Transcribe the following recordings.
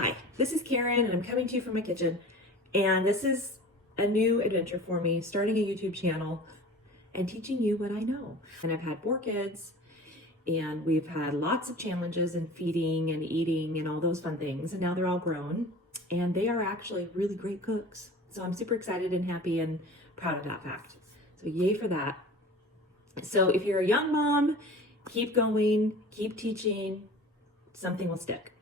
Hi, this is Karen and I'm coming to you from my kitchen, and this is a new adventure for me, starting a YouTube channel and teaching you what I know. And I've had 4 kids and we've had lots of challenges in feeding and eating and all those fun things, and now they're all grown and they are actually really great cooks. So I'm super excited and happy and proud of that fact. So yay for that. So if you're a young mom, keep going, keep teaching, something will stick.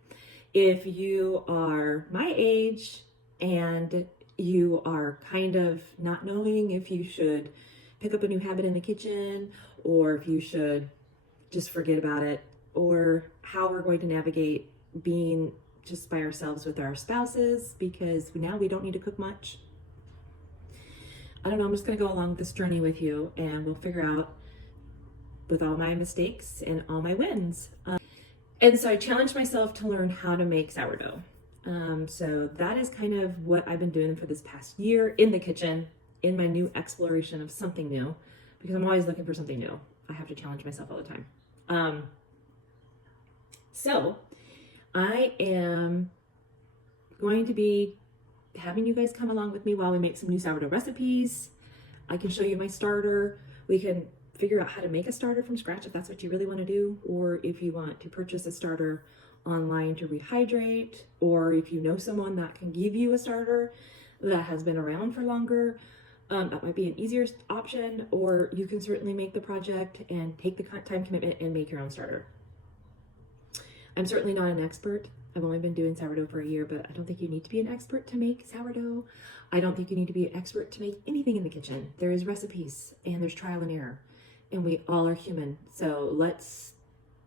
If you are my age and you are kind of not knowing if you should pick up a new habit in the kitchen, or if you should just forget about it, or how we're going to navigate being just by ourselves with our spouses, because now we don't need to cook much. I don't know, I'm just gonna go along this journey with you and we'll figure out with all my mistakes and all my wins. And so I challenged myself to learn how to make sourdough. So that is kind of what I've been doing for this past year in the kitchen, in my new exploration of something new, because I'm always looking for something new. I have to challenge myself all the time. So I am going to be having you guys come along with me while we make some new sourdough recipes. I can show you my starter. We can figure out how to make a starter from scratch if that's what you really want to do, or if you want to purchase a starter online to rehydrate, or if you know someone that can give you a starter that has been around for longer, that might be an easier option, or you can certainly make the project and take the time commitment and make your own starter. I'm certainly not an expert. I've only been doing sourdough for a year, but I don't think you need to be an expert to make sourdough. I don't think you need to be an expert to make anything in the kitchen. There is recipes and there's trial and error. And we all are human. So let's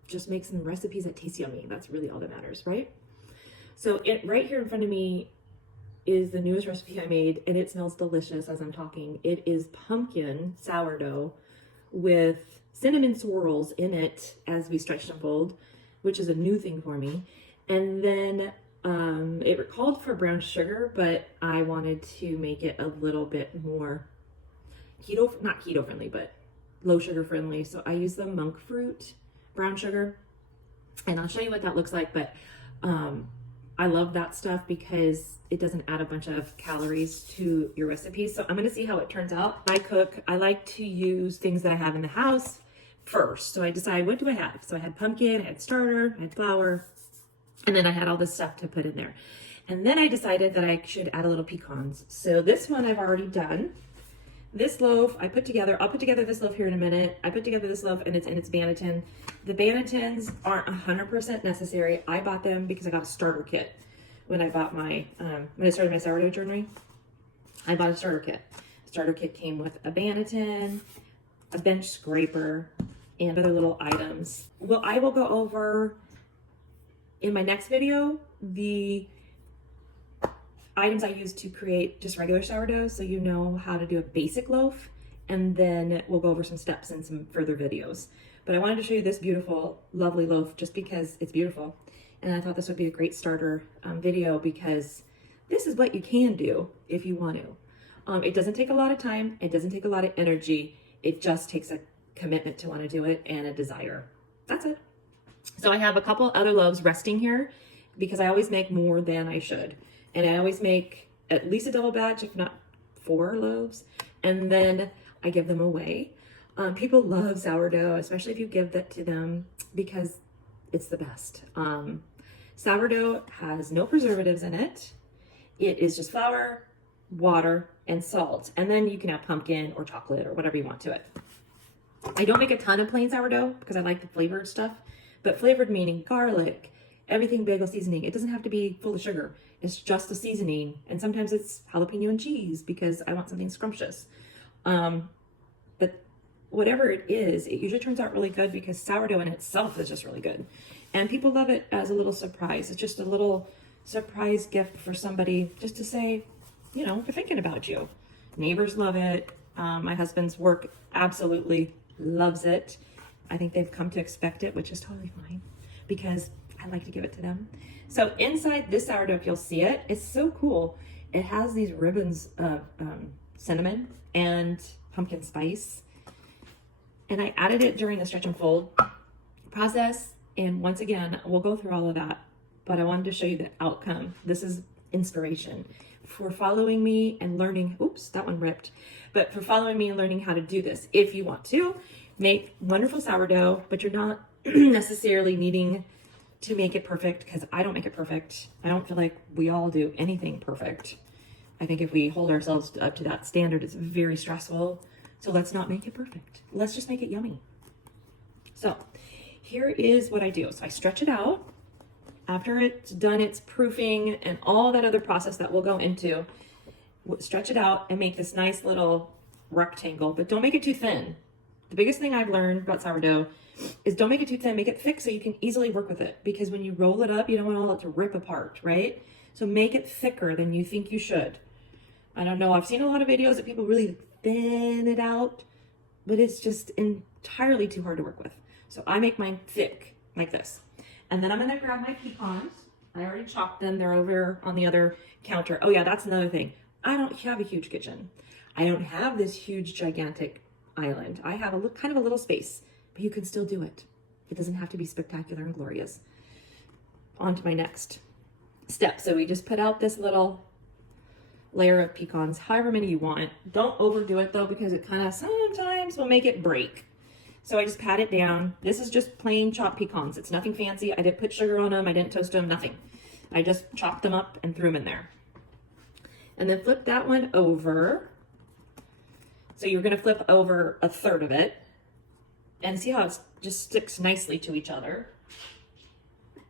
just make some recipes that taste yummy. That's really all that matters, right? So right here in front of me is the newest recipe I made, and it smells delicious as I'm talking. It is pumpkin sourdough with cinnamon swirls in it as we stretch and fold, which is a new thing for me. And then it called for brown sugar, but I wanted to make it a little bit more not keto friendly, but low sugar friendly. So I use the monk fruit brown sugar, and I'll show you what that looks like. But I love that stuff because it doesn't add a bunch of calories to your recipe. So I'm going to see how it turns out. When I cook, I like to use things that I have in the house first. So I decide, what do I have? So I had pumpkin, I had starter, I had flour, and then I had all this stuff to put in there. And then I decided that I should add a little pecans. So this one I've already done. This loaf I'll put together this loaf here in a minute. I put together this loaf and it's in its banneton. The bannetons aren't 100% necessary. I bought them because I got a starter kit. When I bought my, when I started my sourdough journey, I bought a starter kit. The starter kit came with a banneton, a bench scraper, and other little items. Well, I will go over in my next video the items I use to create just regular sourdough, so you know how to do a basic loaf, and then we'll go over some steps in some further videos. But I wanted to show you this beautiful, lovely loaf just because it's beautiful, and I thought this would be a great starter video, because this is what you can do if you want to. It doesn't take a lot of time, it doesn't take a lot of energy, it just takes a commitment to want to do it and a desire. That's it. So I have a couple other loaves resting here because I always make more than I should. And I always make at least a double batch, if not 4 loaves, and then I give them away. People love sourdough, especially if you give that to them, because it's the best. Sourdough has no preservatives in it. It is just flour, water, and salt. And then you can add pumpkin or chocolate or whatever you want to it. I don't make a ton of plain sourdough because I like the flavored stuff, but flavored meaning garlic, everything bagel seasoning. It doesn't have to be full of sugar. It's just a seasoning. And sometimes it's jalapeno and cheese because I want something scrumptious. But whatever it is, it usually turns out really good because sourdough in itself is just really good. And people love it as a little surprise. It's just a little surprise gift for somebody, just to say, you know, we're thinking about you. Neighbors love it. My husband's work absolutely loves it. I think they've come to expect it, which is totally fine because I like to give it to them. So inside this sourdough, if you'll see it, it's so cool. It has these ribbons of cinnamon and pumpkin spice. And I added it during the stretch and fold process. And once again, we'll go through all of that. but I wanted to show you the outcome. This is inspiration for following me and learning. Oops, that one ripped. But for following me and learning how to do this. If you want to make wonderful sourdough, but you're not necessarily needing to make it perfect, because I don't make it perfect. I don't feel like we all do anything perfect. I think if we hold ourselves up to that standard, it's very stressful. So let's not make it perfect. Let's just make it yummy. So here is what I do. So I stretch it out. After it's done its proofing and all that other process that we'll go into, stretch it out and make this nice little rectangle, but don't make it too thin. The biggest thing I've learned about sourdough is don't make it too thin, make it thick so you can easily work with it, because when you roll it up, you don't want all it to rip apart, right? So make it thicker than you think you should. I don't know, I've seen a lot of videos that people really thin it out, but it's just entirely too hard to work with. So I make mine thick like this. And then I'm gonna grab my pecans. I already chopped them, they're over on the other counter. Oh yeah, that's another thing. I don't have a huge kitchen. I don't have this huge, gigantic island. I have a kind of a little space, but you can still do it. It doesn't have to be spectacular and glorious. On to my next step. So we just put out this little layer of pecans, however many you want. Don't overdo it though, because it kind of sometimes will make it break. So I just pat it down. This is just plain chopped pecans. It's nothing fancy. I didn't put sugar on them. I didn't toast them, nothing. I just chopped them up and threw them in there. And then flip that one over. So you're gonna flip over a third of it. And see how it just sticks nicely to each other.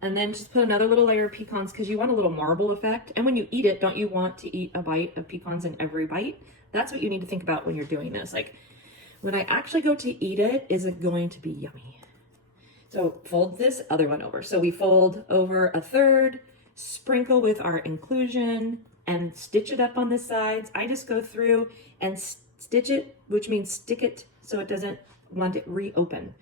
And then just put another little layer of pecans, because you want a little marble effect. And when you eat it, don't you want to eat a bite of pecans in every bite? That's what you need to think about when you're doing this. Like, when I actually go to eat it, is it going to be yummy? So fold this other one over. So we fold over a third, sprinkle with our inclusion, and stitch it up on the sides. I just go through and stitch it, which means stick it so it doesn't want it reopen.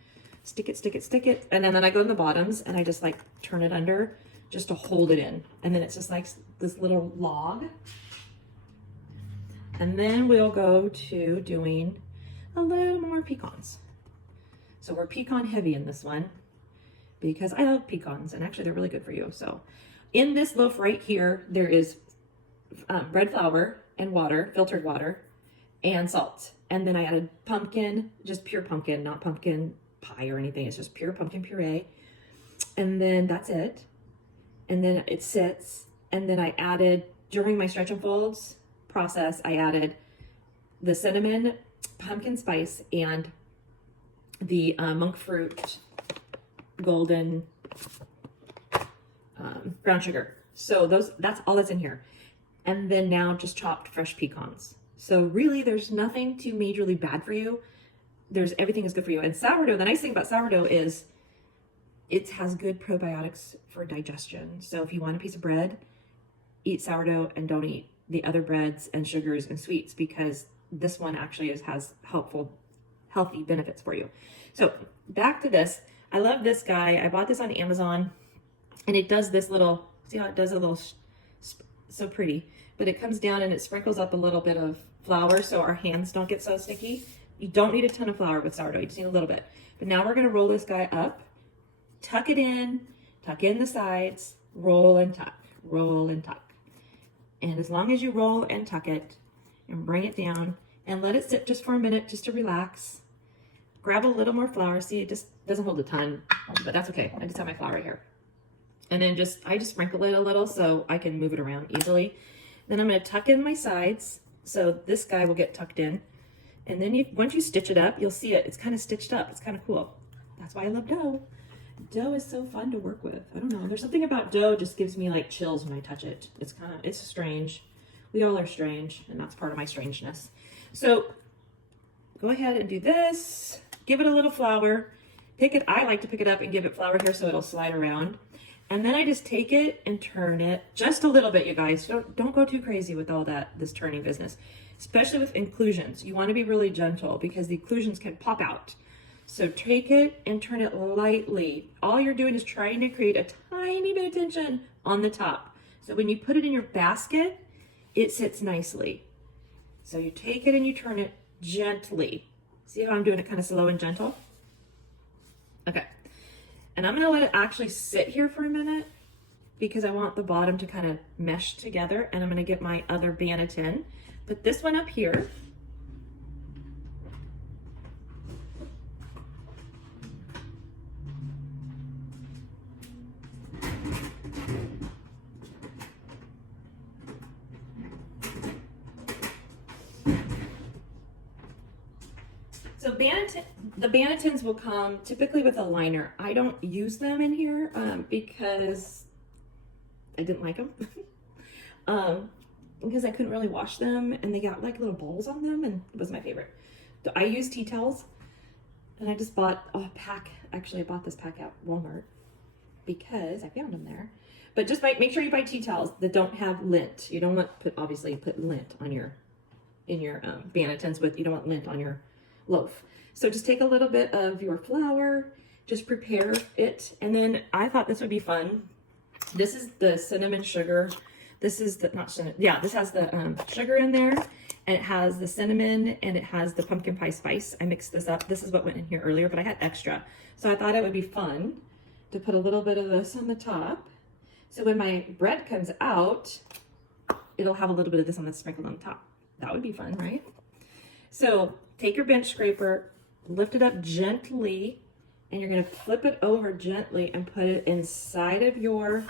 Stick it, stick it, stick it. And then I go in the bottoms and I just like turn it under just to hold it in. And then it's just like this little log. And then we'll go to doing a little more pecans. So we're pecan heavy in this one because I love pecans, and actually they're really good for you. So in this loaf right here, there is bread flour and water, filtered water, and salt. And then I added pumpkin, just pure pumpkin, not pumpkin pie or anything. It's just pure pumpkin puree. And then that's it. And then it sits. And then I added, during my stretch and folds process, I added the cinnamon, pumpkin spice, and the monk fruit golden brown sugar. So that's all that's in here. And then now just chopped fresh pecans. So really there's nothing too majorly bad for you. Everything is good for you. And sourdough, the nice thing about sourdough is it has good probiotics for digestion. So if you want a piece of bread, eat sourdough and don't eat the other breads and sugars and sweets, because this one actually has healthy benefits for you. So back to this. I love this guy. I bought this on Amazon, and it does this little, see how it does a little, so pretty, but it comes down and it sprinkles up a little bit of flour so our hands don't get so sticky. You don't need a ton of flour with sourdough, you just need a little bit. But now we're gonna roll this guy up, tuck it in, tuck in the sides, roll and tuck, roll and tuck. And as long as you roll and tuck it and bring it down and let it sit just for a minute just to relax. Grab a little more flour. See, it just doesn't hold a ton, but that's okay. I just have my flour right here. And then I just sprinkle it a little so I can move it around easily. Then I'm gonna tuck in my sides. So this guy will get tucked in. And then once you stitch it up, you'll see it. It's kind of stitched up. It's kind of cool. That's why I love dough. Dough is so fun to work with. I don't know. There's something about dough just gives me like chills when I touch it. It's strange. We all are strange, and that's part of my strangeness. So go ahead and do this. Give it a little flour. Pick it. I like to pick it up and give it flour here so it'll slide around. And then I just take it and turn it just a little bit, you guys. Don't go too crazy with all this turning business, especially with inclusions. You want to be really gentle because the inclusions can pop out. So take it and turn it lightly. All you're doing is trying to create a tiny bit of tension on the top. So when you put it in your basket, it sits nicely. So you take it and you turn it gently. See how I'm doing it kind of slow and gentle? Okay. And I'm gonna let it actually sit here for a minute because I want the bottom to kind of mesh together, and I'm gonna get my other Banneton, put this one up here. So the Bannetons will come typically with a liner. I don't use them in here because I didn't like them. Because I couldn't really wash them, and they got like little balls on them, and it was my favorite. So I use tea towels, and I just bought a pack. Actually, I bought this pack at Walmart because I found them there. But just make sure you buy tea towels that don't have lint. You don't want obviously put lint on your Bannetons you don't want lint on your loaf. So just take a little bit of your flour, just prepare it, and then I thought this would be fun. This is the cinnamon sugar. This is the, not cinnamon, yeah, this has the sugar in there, and it has the cinnamon, and it has the pumpkin pie spice. I mixed this up. This is what went in here earlier, but I had extra. So I thought it would be fun to put a little bit of this on the top. So when my bread comes out, it'll have a little bit of this on the sprinkled on the top. That would be fun, right? So take your bench scraper, lift it up gently, and you're gonna flip it over gently and put it inside of your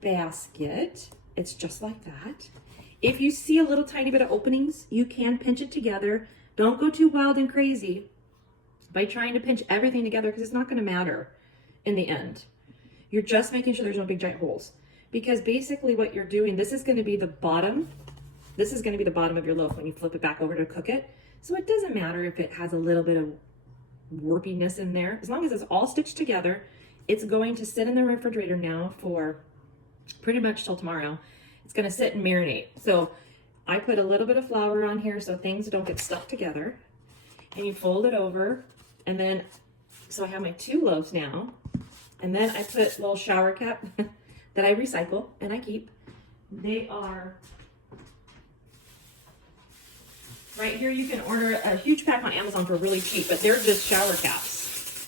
basket. It's just like that. If you see a little tiny bit of openings, you can pinch it together. Don't go too wild and crazy by trying to pinch everything together, because it's not gonna matter in the end. You're just making sure there's no big giant holes. Because basically what you're doing, this is gonna be the bottom. This is gonna be the bottom of your loaf when you flip it back over to cook it. So it doesn't matter if it has a little bit of warpiness in there. As long as it's all stitched together, it's going to sit in the refrigerator now for pretty much till tomorrow. It's gonna sit and marinate. So I put a little bit of flour on here so things don't get stuck together. And you fold it over, and then, so I have my 2 loaves now. And then I put a little shower cap that I recycle and I keep. They are, right here you can order a huge pack on Amazon for really cheap, but they're just shower caps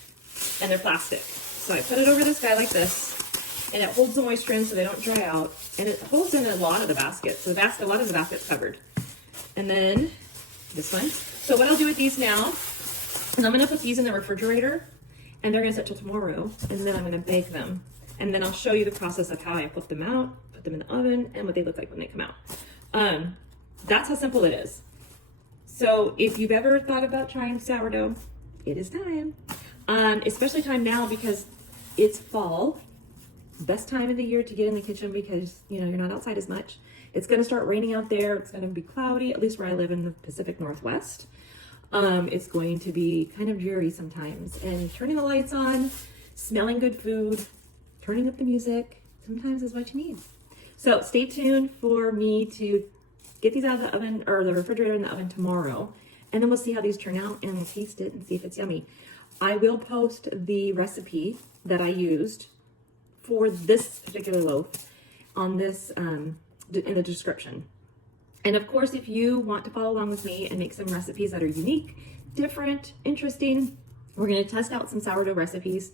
and they're plastic. So I put it over this guy like this, and it holds the moisture in so they don't dry out, and it holds in a lot of the basket. So a lot of the basket's covered. And then this one. So what I'll do with these now is I'm gonna put these in the refrigerator, and they're gonna sit till tomorrow, and then I'm gonna bake them. And then I'll show you the process of how I flip them out, put them in the oven, and what they look like when they come out. That's how simple it is. So if you've ever thought about trying sourdough, it is time. Especially time now because it's fall. Best time of the year to get in the kitchen because, you know, you're not outside as much. It's gonna start raining out there. It's gonna be cloudy, at least where I live in the Pacific Northwest. It's going to be kind of dreary sometimes. And turning the lights on, smelling good food, turning up the music, sometimes is what you need. So stay tuned for me to get these out of the oven, or the refrigerator in the oven tomorrow, and then we'll see how these turn out and we'll taste it and see if it's yummy. I will post the recipe that I used for this particular loaf on this in the description. And of course, if you want to follow along with me and make some recipes that are unique, different, interesting, we're going to test out some sourdough recipes,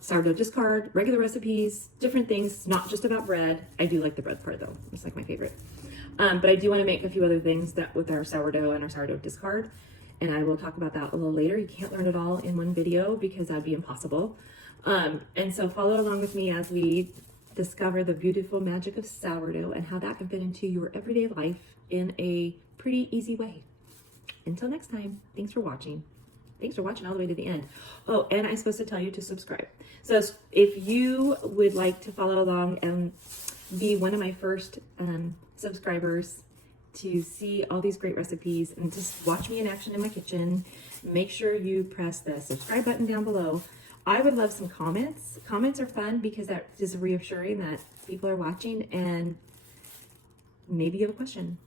sourdough discard, regular recipes, different things, not just about bread. I do like the bread part though. It's like my favorite. But I do want to make a few other things that with our sourdough and our sourdough discard. And I will talk about that a little later. You can't learn it all in one video because that'd be impossible. And so follow along with me as we discover the beautiful magic of sourdough and how that can fit into your everyday life in a pretty easy way. Until next time, thanks for watching. Thanks for watching all the way to the end. Oh, and I'm supposed to tell you to subscribe. So if you would like to follow along and be one of my first subscribers to see all these great recipes and just watch me in action in my kitchen, make sure you press the subscribe button down below. I would love some comments. Comments are fun because that is reassuring that people are watching, and maybe you have a question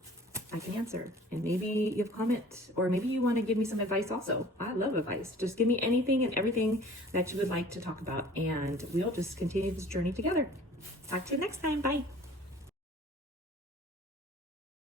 I can answer, and maybe you have a comment, or maybe you want to give me some advice also. I love advice. Just give me anything and everything that you would like to talk about, and we'll just continue this journey together. Talk to you next time. Bye.